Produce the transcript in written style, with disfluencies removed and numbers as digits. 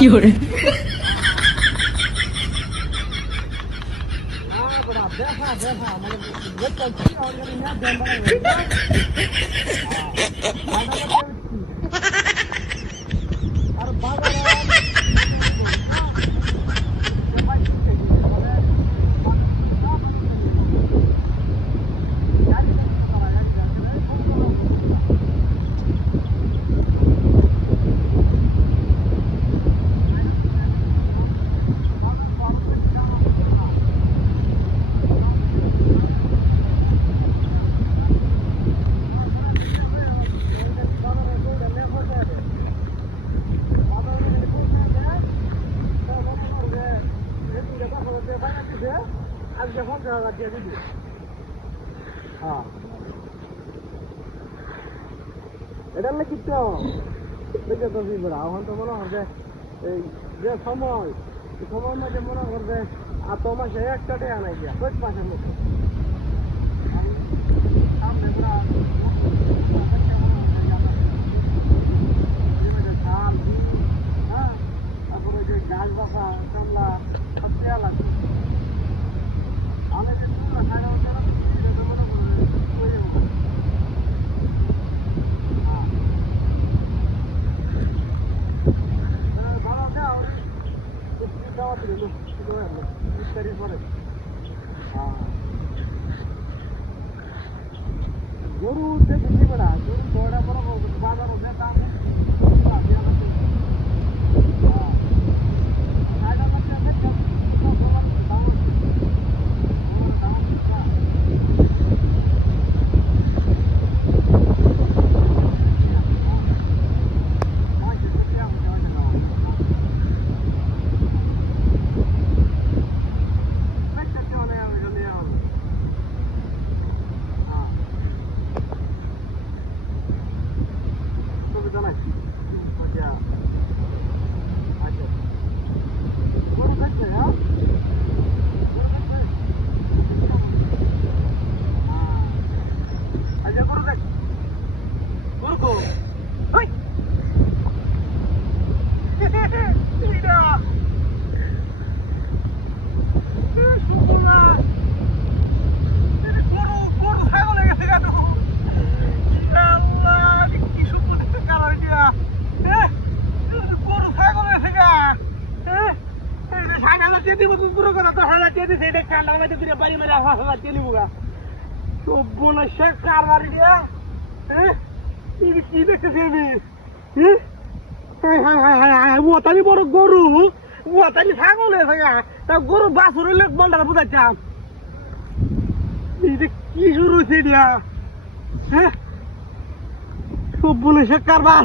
fiore. এটা নাকি তো দেখে তো বিবরা এখন তো মনে হয় যে সময় সময় মাঝে মনে করবে আর তো মাসে একটা টাকা নাই গিয়া কয়েক মাসের মতো তারপরে যে গাছ বাসা কামলা সব দেওয়া লাগবে আমি যে গরু দেখি বেড়া গরু বড় বড় বাজার দাম বড় গরু ছাগল তা গরু বাছুর হইলে বলটা বুঝাইতাম কি শুরু হয়েছে এটা হ্যাঁ সব বলে সে কারবার